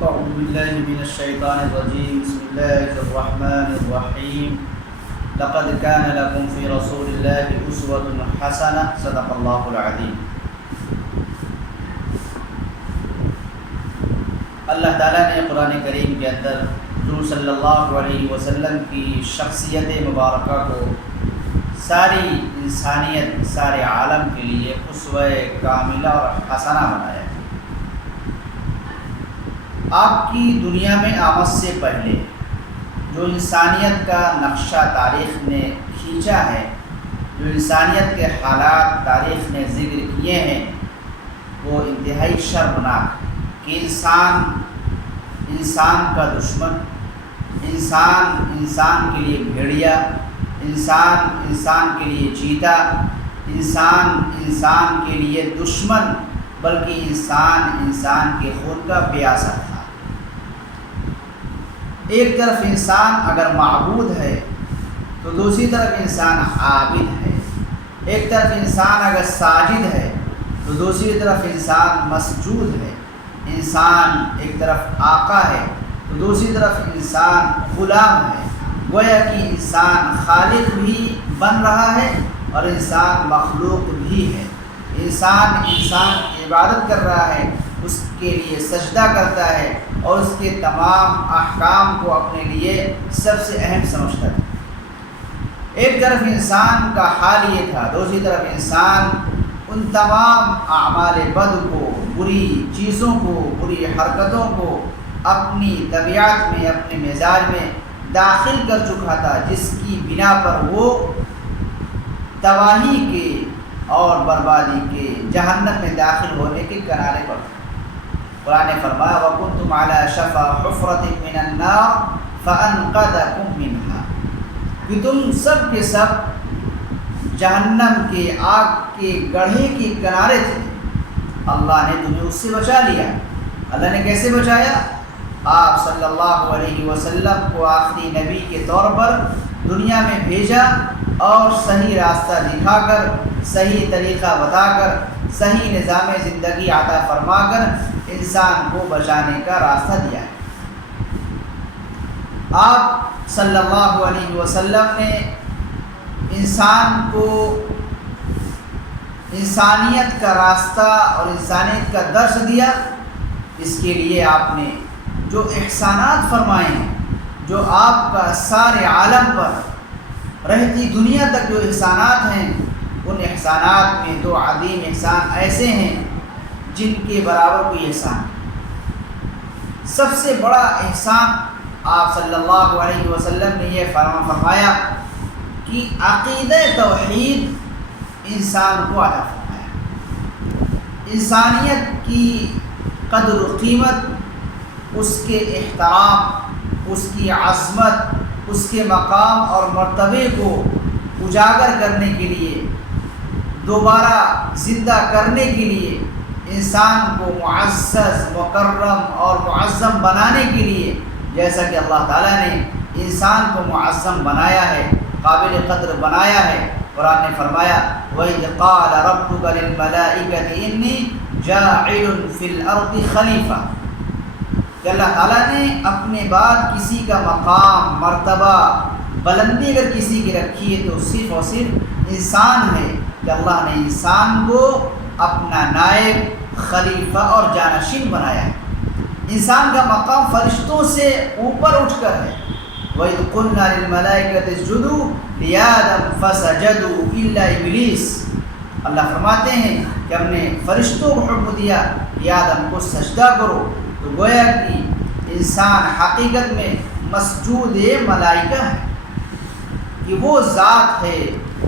أعوذ بالله من الشيطان الرجيم بسم الله الرحمن الرحيم لقد كان لكم في رسول الله أسوة حسنة صدق الله العظيم۔ اللہ تعالیٰ نے قرآن کریم کے اندر حضور صلی اللہ علیہ وسلم کی شخصیت مبارکہ کو ساری انسانیت سارے عالم کے لیے اسوہ کاملہ اور حسنہ بنایا ہے۔ آپ کی دنیا میں آمد سے پہلے جو انسانیت کا نقشہ تاریخ نے کھینچا ہے، جو انسانیت کے حالات تاریخ نے ذکر کیے ہیں، وہ انتہائی شرمناک کہ انسان کا دشمن، انسان کے لیے بھیڑیا، انسان کے لیے چیتا، انسان کے لیے دشمن، بلکہ انسان کے خون کا پیاسا تھا۔ ایک طرف انسان اگر معبود ہے تو دوسری طرف انسان عابد ہے، ایک طرف انسان اگر ساجد ہے تو دوسری طرف انسان مسجود ہے، انسان ایک طرف آقا ہے تو دوسری طرف انسان غلام ہے۔ گویا کہ انسان خالق بھی بن رہا ہے اور انسان مخلوق بھی ہے۔ انسان کی عبادت کر رہا ہے، اس کے لیے سجدہ کرتا ہے اور اس کے تمام احکام کو اپنے لیے سب سے اہم سمجھتا ہے۔ ایک طرف انسان کا حال یہ تھا، دوسری طرف انسان ان تمام اعمال بد کو، بری چیزوں کو، بری حرکتوں کو اپنی طبیعت میں، اپنے مزاج میں داخل کر چکا تھا، جس کی بنا پر وہ تباہی کے اور بربادی کے جہنم میں داخل ہونے کے کنارے پر تھا۔ قرآن نے فرمایا وَكُنْتُمْ عَلَى شَفَا حُفْرَةٍ مِّنَ النَّارِ فَأَنْقَذَكُم مِّنْهَا، کہ تم سب کے سب جہنم کے آگ کے گڑھے کے کنارے تھے، اللہ نے تمہیں اس سے بچا لیا۔ اللہ نے کیسے بچایا؟ آپ صلی اللہ علیہ وسلم کو آخری نبی کے طور پر دنیا میں بھیجا اور صحیح راستہ دکھا کر، صحیح طریقہ بتا کر، صحیح نظام زندگی عطا فرما کر انسان کو بچانے کا راستہ دیا ہے۔ آپ صلی اللہ علیہ وسلم نے انسان کو انسانیت کا راستہ اور انسانیت کا درس دیا۔ اس کے لیے آپ نے جو احسانات فرمائے ہیں، جو آپ کا سارے عالم پر رہتی دنیا تک جو احسانات ہیں، ان احسانات میں دو عظیم احسان ایسے ہیں جن کے برابر کوئی احسان نہیں۔ سب سے بڑا احسان آپ صلی اللہ علیہ وسلم نے یہ فرمایا کہ عقیدہ توحید انسان کو عطا فرمایا۔ انسانیت کی قدر و قیمت، اس کے احترام، اس کی عظمت، اس کے مقام اور مرتبے کو اجاگر کرنے کے لیے، دوبارہ زندہ کرنے کے لیے، انسان کو معزز، مکرم اور معظم بنانے کے لیے، جیسا کہ اللہ تعالیٰ نے انسان کو معظم بنایا ہے، قابل قدر بنایا ہے۔ قرآن نے فرمایا وَإِذْ قَالَ رَبُّكَ لِلْمَلَائِكَةِ إِنِّي جَاعِلٌ فِي الْأَرْضِ خَلِيفَةً، کہ اللہ تعالیٰ نے اپنے بعد کسی کا مقام، مرتبہ، بلندی اگر کسی کی رکھی ہے تو صرف اور صرف انسان ہے، کہ اللہ نے انسان کو اپنا نائب، خلیفہ اور جانشین بنایا ہے۔ انسان کا مقام فرشتوں سے اوپر اٹھ کر ہے۔ وَإِذْ قُلْنَا لِلْمَلَائِكَةِ اسْجُدُوا لِآدَمَ فَسَجَدُوا إِلَّا إِبْلِيسَ، اللہ فرماتے ہیں کہ ہم نے فرشتوں کو حکم دیا کہ آدم کو سجدہ کرو، تو گویا کہ انسان حقیقت میں مسجود ملائکہ ہے، کہ وہ ذات ہے،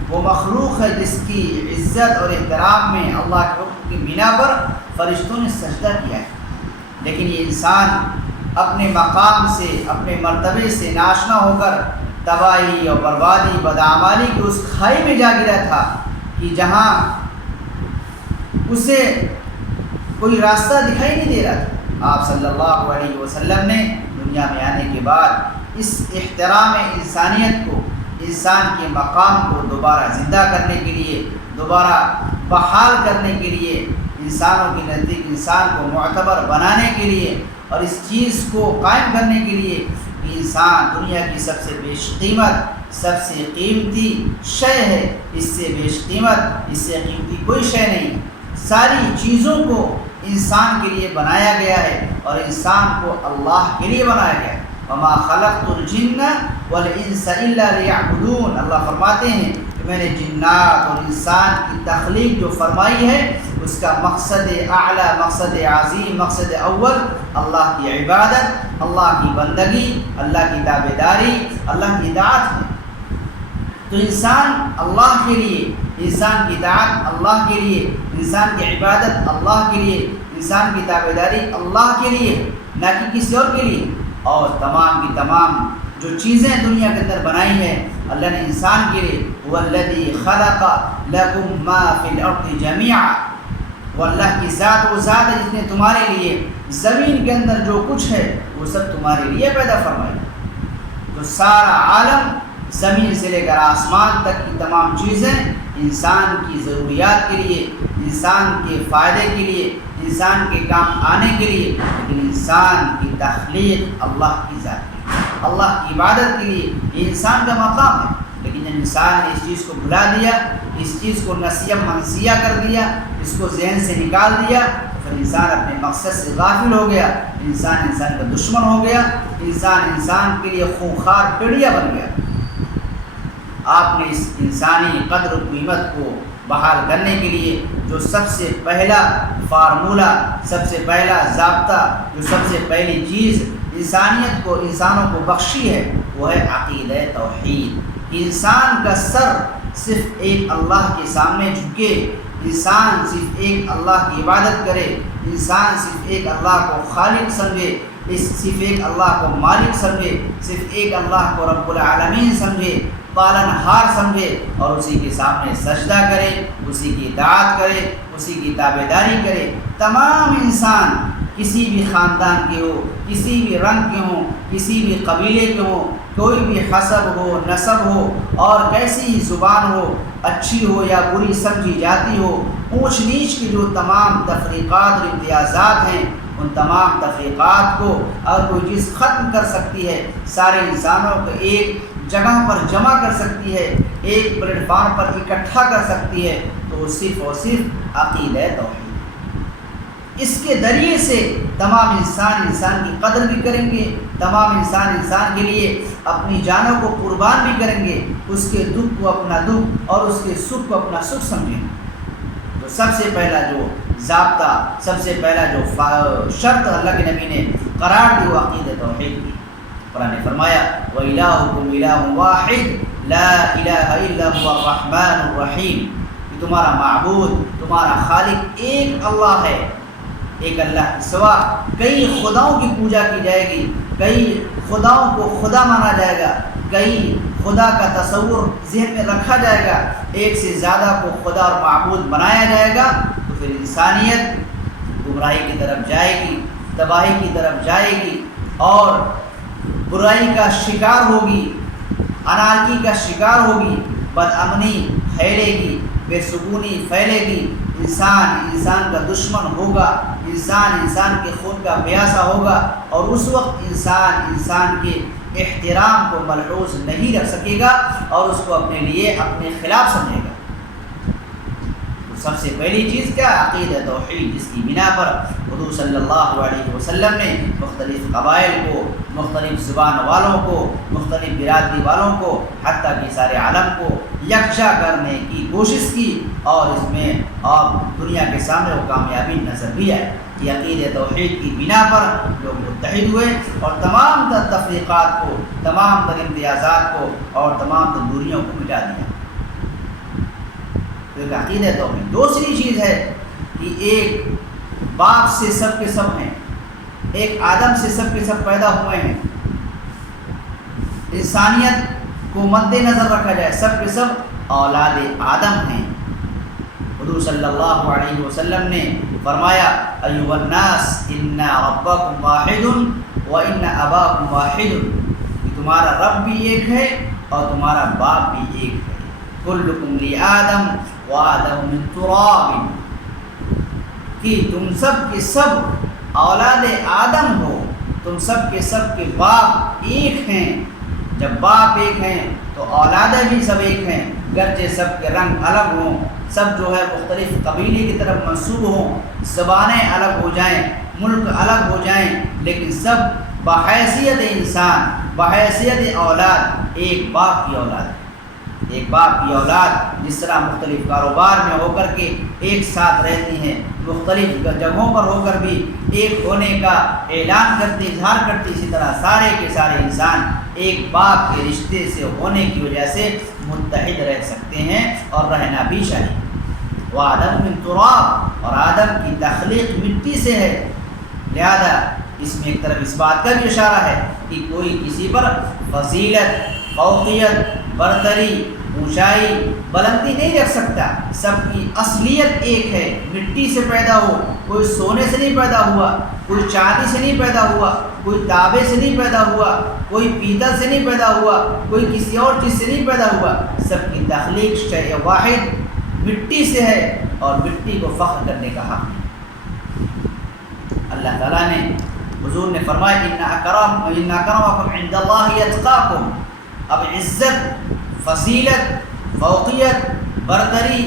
وہ مخلوق ہے جس کی عزت اور احترام میں اللہ کے حکم کی بنا پر فرشتوں نے سجدہ کیا ہے۔ لیکن یہ انسان اپنے مقام سے، اپنے مرتبے سے ناشنا ہو کر تباہی اور بربادی، بدعمالی کی اس کھائی میں جا گرا تھا کہ جہاں اسے کوئی راستہ دکھائی نہیں دے رہا تھا۔ آپ صلی اللہ علیہ وسلم نے دنیا میں آنے کے بعد اس احترام انسانیت کو، انسان کے مقام کو دوبارہ زندہ کرنے کے لیے، دوبارہ بحال کرنے کے لیے، انسانوں کے نزدیک انسان کو معتبر بنانے کے لیے اور اس چیز کو قائم کرنے کے لیے کہ انسان دنیا کی سب سے بیش قیمت، سب سے قیمتی شے ہے، اس سے بیش قیمت، اس سے قیمتی کوئی شے نہیں۔ ساری چیزوں کو انسان کے لیے بنایا گیا ہے اور انسان کو اللہ کے لیے بنایا گیا ہے۔ وما خلقت الجن والانس الا ليعبدون، اللہ فرماتے ہیں کہ میں نے جنات اور انسان کی تخلیق جو فرمائی ہے اس کا مقصد اعلیٰ، مقصد عظیم، مقصد اول اللہ کی عبادت، اللہ کی بندگی، اللہ کی تابعداری، اللہ کی اطاعت ہے۔ تو انسان اللہ کے لیے، انسان کی اطاعت اللہ کے لیے، انسان کی عبادت اللہ کے لیے، انسان کی تابعداری اللہ کے لیے، نہ کہ کسی اور کے لیے۔ اور تمام کی تمام جو چیزیں دنیا کے اندر بنائی ہیں اللہ نے انسان کے لیے۔ والذی خلق لکم ما فی الارض جميعا، وہ اللہ کی ذات، وہ ذات ہے جس نے تمہارے لیے زمین کے اندر جو کچھ ہے وہ سب تمہارے لیے پیدا فرمائی۔ تو سارا عالم، زمین سے لے کر آسمان تک کی تمام چیزیں انسان کی ضروریات کے لیے، انسان کے فائدے کے لیے، انسان کے کام آنے کے لیے، لیکن انسان کی تخلیق اللہ کی ذات کے لیے، اللہ کی عبادت کے لیے، یہ انسان کا مقام ہے۔ لیکن جب انسان نے اس چیز کو بھلا دیا، اس چیز کو نسیہ منسیہ کر دیا، اس کو ذہن سے نکال دیا، تو پھر انسان اپنے مقصد سے غافل ہو گیا، انسان کا دشمن ہو گیا، انسان کے لیے خونخوار پیڑیا بن گیا۔ آپ نے اس انسانی قدر و قیمت کو بحال کرنے کے لیے جو سب سے پہلا فارمولہ، سب سے پہلا ضابطہ، جو سب سے پہلی چیز انسانیت کو، انسانوں کو بخشی ہے، وہ ہے عقیدہ توحید۔ انسان کا سر صرف ایک اللہ کے سامنے جھکے، انسان صرف ایک اللہ کی عبادت کرے، انسان صرف ایک اللہ کو خالق سمجھے، صرف ایک اللہ کو مالک سمجھے، صرف ایک اللہ کو رب العالمین سمجھے، پالن ہار سمجھے، اور اسی کے سامنے سجدہ کرے، اسی کی اطاعت کرے، اسی کی تابعداری کرے۔ تمام انسان کسی بھی خاندان کے ہو، کسی بھی رنگ کے ہوں، کسی بھی قبیلے کے ہوں، کوئی بھی حسب ہو، نسب ہو، اور کیسی زبان ہو، اچھی ہو یا بری سمجھی جاتی ہو، اونچ نیچ کی جو تمام تفریقات اور امتیازات ہیں، ان تمام تفریقات کو اگر کوئی چیز ختم کر سکتی ہے، سارے انسانوں کو ایک جگہ پر جمع کر سکتی ہے، ایک پلیٹ فارم پر اکٹھا کر سکتی ہے، تو صرف اور صرف عقیدہ توحید۔ اس کے ذریعے سے تمام انسان کی قدر بھی کریں گے، تمام انسان کے لیے اپنی جانوں کو قربان بھی کریں گے، اس کے دکھ کو اپنا دکھ اور اس کے سکھ کو اپنا سکھ سمجھیں گے۔ تو سب سے پہلا جو ضابطہ، سب سے پہلا جو شرط اللہ کے نبی نے قرار دی وہ عقیدہ توحید کی۔ قرآن نے فرمایا وَإِلَٰهُكُمْ إِلَٰهٌ وَاحِدٌ لَا إِلَٰهَ إِلَّا هُوَ الرَّحْمَٰنُ الرَّحِيمُ، کہ تمہارا معبود، تمہارا خالق ایک اللہ ہے، ایک اللہ کے سوا کئی خداؤں کی پوجا کی جائے گی، کئی خداؤں کو خدا مانا جائے گا، کئی خدا کا تصور ذہن میں رکھا جائے گا، ایک سے زیادہ کو خدا اور معبود بنایا جائے گا، تو پھر انسانیت گمراہی کی طرف جائے گی، تباہی کی طرف جائے گی، اور برائی کا شکار ہوگی، انارکی کا شکار ہوگی، بدامنی پھیلے گی، بے سکونی پھیلے گی، انسان کا دشمن ہوگا، انسان کے خون کا پیاسا ہوگا، اور اس وقت انسان کے احترام کو ملحوظ نہیں رکھ سکے گا اور اس کو اپنے لیے اپنے خلاف سمجھے گا۔ تو سب سے پہلی چیز کیا؟ عقیدہ توحید، جس کی بنا پر حضور صلی اللہ علیہ وسلم نے مختلف قبائل کو، مختلف زبان والوں کو، مختلف برادری والوں کو، حتیٰ کہ سارے عالم کو یکجا کرنے کی کوشش کی، اور اس میں اب دنیا کے سامنے وہ کامیابی نظر بھی آئی کہ عقیدہ توحید کی بنا پر لوگ متحد ہوئے اور تمام تر تفریقات کو، تمام تر امتیازات کو اور تمام تر دوریوں کو مٹا دیا۔ تو ایک عقیدہ توحید۔ دوسری چیز ہے کہ ایک باپ سے سب کے سب ہیں، ایک آدم سے سب کے سب پیدا ہوئے ہیں، انسانیت کو مد نظر رکھا جائے، سب کے سب اولاد آدم ہیں۔ حضور صلی اللہ علیہ وسلم نے فرمایا ایھا الناس ان ربکم واحد وان اباکم واحد، کہ تمہارا رب بھی ایک ہے اور تمہارا باپ بھی ایک ہے، کلکم لآدم وآدم من تراب، کہ تم سب کے سب اولاد آدم ہو، تم سب کے باپ ایک ہیں۔ جب باپ ایک ہیں تو اولادیں بھی سب ایک ہیں، گرچہ سب کے رنگ الگ ہوں، سب جو ہے مختلف قبیلے کی طرف منسوب ہوں، زبانیں الگ ہو جائیں، ملک الگ ہو جائیں، لیکن سب بحیثیت انسان، بحیثیت اولاد ایک باپ کی اولاد ہے۔ ایک باپ کی اولاد جس طرح مختلف کاروبار میں ہو کر کے ایک ساتھ رہتی ہیں، مختلف جگہوں پر ہو کر بھی ایک ہونے کا اعلان کرتی، اظہار کرتی، اسی طرح سارے کے سارے انسان ایک باپ کے رشتے سے ہونے کی وجہ سے متحد رہ سکتے ہیں اور رہنا بھی چاہیے۔ وآدم من تراب، اور آدم کی تخلیق مٹی سے ہے، لہذا اس میں ایک طرف اس بات کا بھی اشارہ ہے کہ کوئی کسی پر فضیلت، فوقیت، برتری، اونچائی، بلندی نہیں رکھ سکتا۔ سب کی اصلیت ایک ہے، مٹی سے پیدا ہو، کوئی سونے سے نہیں پیدا ہوا، کوئی چاندی سے نہیں پیدا ہوا، کوئی تانبے سے نہیں پیدا ہوا، کوئی پیتل سے نہیں پیدا ہوا، کوئی کسی اور چیز سے نہیں پیدا ہوا، سب کی تخلیق شیء واحد مٹی سے ہے، اور مٹی کو فخر کرنے کا حق ہے۔ اللہ تعالیٰ نے، حضور نے فرمایا ان اکرمکم عند اللہ اتقاکم۔ اب عزت، فضیلت، فوقیت، برتری،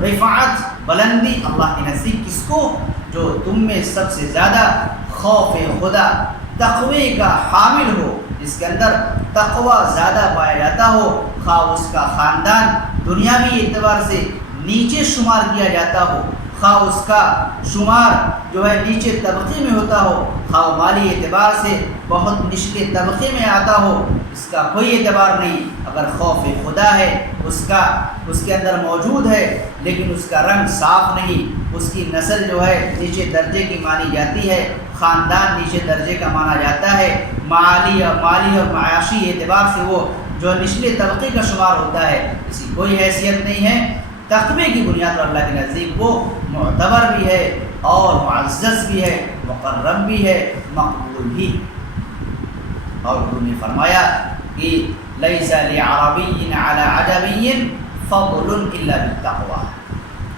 رفعت، بلندی اللہ کے نزدیک کس کو؟ جو تم میں سب سے زیادہ خوف خدا، تقوی کا حامل ہو، جس کے اندر تقوی زیادہ پایا جاتا ہو، خواہ اس کا خاندان دنیاوی اعتبار سے نیچے شمار کیا جاتا ہو، خواہ اس کا شمار جو ہے نیچے طبقے میں ہوتا ہو، خواہ مالی اعتبار سے بہت نچلے طبقے میں آتا ہو، اس کا کوئی اعتبار نہیں۔ اگر خوف خدا ہے اس کے اندر موجود ہے، لیکن اس کا رنگ صاف نہیں، اس کی نسل جو ہے نیچے درجے کی مانی جاتی ہے، خاندان نیچے درجے کا مانا جاتا ہے، مالی اور معاشی اعتبار سے وہ جو نچلے طبقے کا شمار ہوتا ہے، اس کی کوئی حیثیت نہیں ہے۔ تقوی کی بنیاد پر اللہ کے نزدیک وہ معتبر بھی ہے اور معزز بھی ہے، مکرم بھی ہے، مقبول بھی۔ اور انہوں نے فرمایا کہ لیس لعربی علی عجمی فضل الا بالتقوی،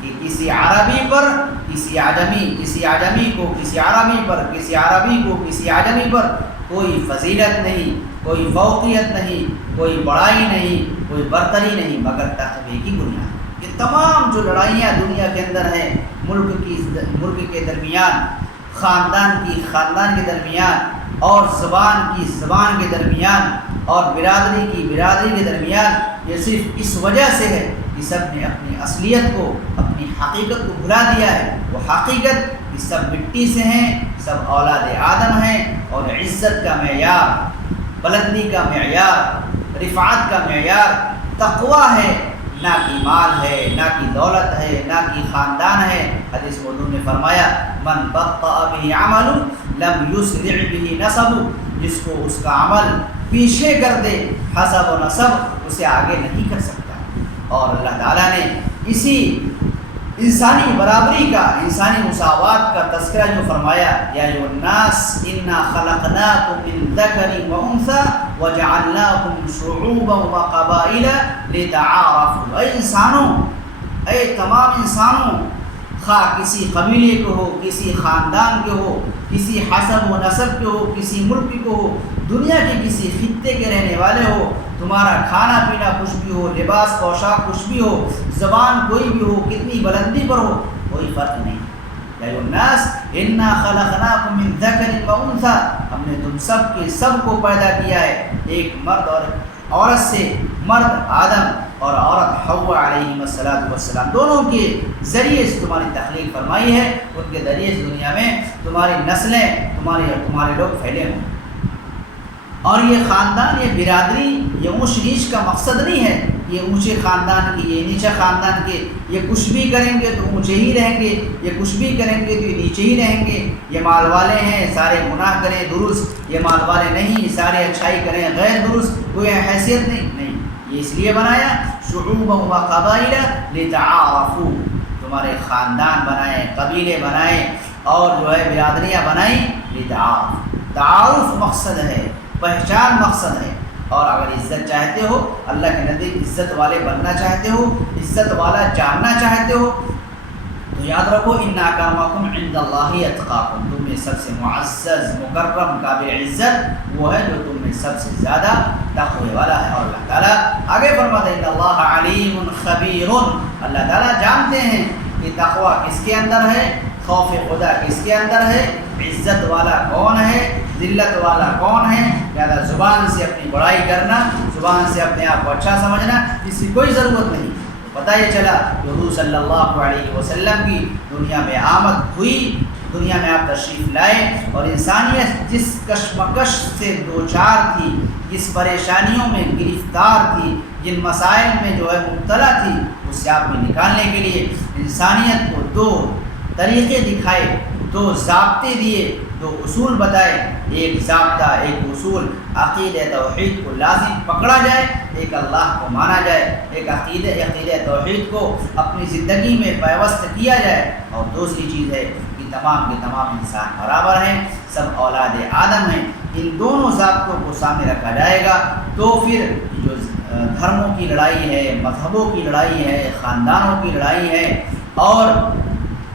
کہ کسی عربی پر کسی عجمی کو کسی عربی پر کسی عربی کو کسی عجمی پر کوئی فضیلت نہیں، کوئی فوقیت نہیں، کوئی بڑائی نہیں، کوئی برتری نہیں، مگر تقوی کی بنیاد۔ یہ تمام جو لڑائیاں دنیا کے اندر ہیں، ملک کے درمیان، خاندان کے درمیان، اور زبان کے درمیان، اور برادری کے درمیان، یہ صرف اس وجہ سے ہے کہ سب نے اپنی اصلیت کو، اپنی حقیقت کو بھلا دیا ہے۔ وہ حقیقت کہ سب مٹی سے ہیں، سب اولاد آدم ہیں، اور عزت کا معیار، بلندی کا معیار، رفعت کا معیار تقوی ہے، نہ کہ مال ہے، نہ کہ دولت ہے، نہ کہ خاندان ہے۔ حدیث میں حضور نے فرمایا من بطأ به عمل لم يسرع به نسب، جس کو اس کا عمل پیچھے کر دے، حسب و نسب اسے آگے نہیں کر سکتا۔ اور اللہ تعالیٰ نے اسی انسانی برابری کا، انسانی مساوات کا تذکرہ جو فرمایا، یا ایھا الناس انا خلقناکم من ذکر و انثی وجعلناکم شعوبا وقبائل لتعارفوا۔ اے انسانوں، اے تمام انسانوں، خواہ کسی قبیلے کو ہو، کسی خاندان کے ہو، کسی حسب و نسب کے ہو، کسی ملک کو ہو، دنیا کے کسی خطے کے رہنے والے ہو، تمہارا کھانا پینا کچھ بھی ہو، لباس پوشاک کچھ بھی ہو، زبان کوئی بھی ہو، کتنی بلندی پر ہو، کوئی فرق نہیں۔ یا ایھا الناس انا خلقناکم من ذکر و انثی، ہم نے تم سب کو پیدا کیا ہے ایک مرد اور عورت سے، مرد آدم اور عورت حوا علیہم السلام، دونوں کے ذریعے سے تمہاری تخلیق فرمائی ہے، ان کے ذریعے سے دنیا میں تمہاری نسلیں، تمہارے لوگ پھیلے ہوں۔ اور یہ خاندان، یہ برادری، یہ اونچ نیچ کا مقصد نہیں ہے، یہ اونچے خاندان کی، یہ نیچے خاندان کے، یہ کچھ بھی کریں گے تو اونچے ہی رہیں گے، یہ کچھ بھی کریں گے تو یہ نیچے ہی رہیں گے، یہ مال والے ہیں سارے گناہ کریں درست، یہ مال والے نہیں سارے اچھائی کریں غیر درست، کوئی حیثیت نہیں، یہ اس لیے بنایا شعوبا و قبائل لتعارفوا، تمہارے خاندان بنائے، قبیلے بنائے، اور جو ہے برادریاں بنائیں، تعارف مقصد ہے، پہچان مقصد ہے۔ اور اگر عزت چاہتے ہو، اللہ کے نزدیک عزت والے بننا چاہتے ہو، عزت والا جاننا چاہتے ہو، تو یاد رکھو ان اکرمکم عند اللہ اتقاکم، تم میں سب سے معزز مکرم قابل عزت وہ ہے جو تم میں سب سے زیادہ تقوی والا ہے۔ اور اللہ تعالیٰ آگے فرماتے ہیں ان اللہ علیم خبیر، اللہ تعالیٰ جانتے ہیں کہ تقوی کس کے اندر ہے، خوف خدا کس کے اندر ہے، عزت والا کون ہے، ذلت والا کون ہے۔ لہٰذا زبان سے اپنی بڑائی کرنا، زبان سے اپنے آپ کو اچھا سمجھنا اس کی کوئی ضرورت نہیں۔ پتہ یہ چلا کہ حضور صلی اللہ علیہ وسلم کی دنیا میں آمد ہوئی، دنیا میں آپ تشریف لائے، اور انسانیت جس کشمکش سے دوچار تھی، جس پریشانیوں میں گرفتار تھی، جن مسائل میں جو ہے مبتلا تھی، اس سے آپ میں نکالنے کے لیے انسانیت کو دو طریقے دکھائے، دو ضابطے دیے، دو اصول بتائے۔ ایک ضابطہ، ایک اصول، عقیدہ توحید کو لازم پکڑا جائے، ایک اللہ کو مانا جائے، ایک عقیدہ توحید کو اپنی زندگی میں پیوست کیا جائے، اور دوسری چیز ہے کہ تمام کے تمام انسان برابر ہیں، سب اولاد آدم ہیں۔ ان دونوں ضابطوں کو سامنے رکھا جائے گا تو پھر جو دھرموں کی لڑائی ہے، مذہبوں کی لڑائی ہے، خاندانوں کی لڑائی ہے، اور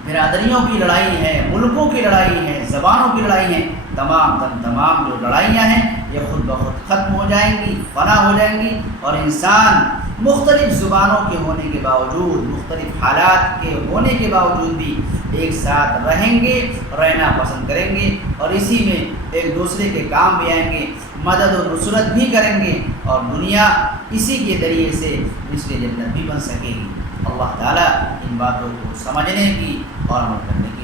برادریوں کی لڑائی ہے، ملکوں کی لڑائی ہے، زبانوں کی لڑائی ہے، تمام جو لڑائیاں ہیں یہ خود بخود ختم ہو جائیں گی، فنا ہو جائیں گی، اور انسان مختلف زبانوں کے ہونے کے باوجود، مختلف حالات کے ہونے کے باوجود بھی ایک ساتھ رہیں گے، رہنا پسند کریں گے، اور اسی میں ایک دوسرے کے کام بھی آئیں گے، مدد و نصرت بھی کریں گے، اور دنیا اسی کے ذریعے سے مثل جنت بھی بن سکے گی۔ اللہ تعالیٰ ان باتوں کو سمجھنے کی اور عمل کرنے کی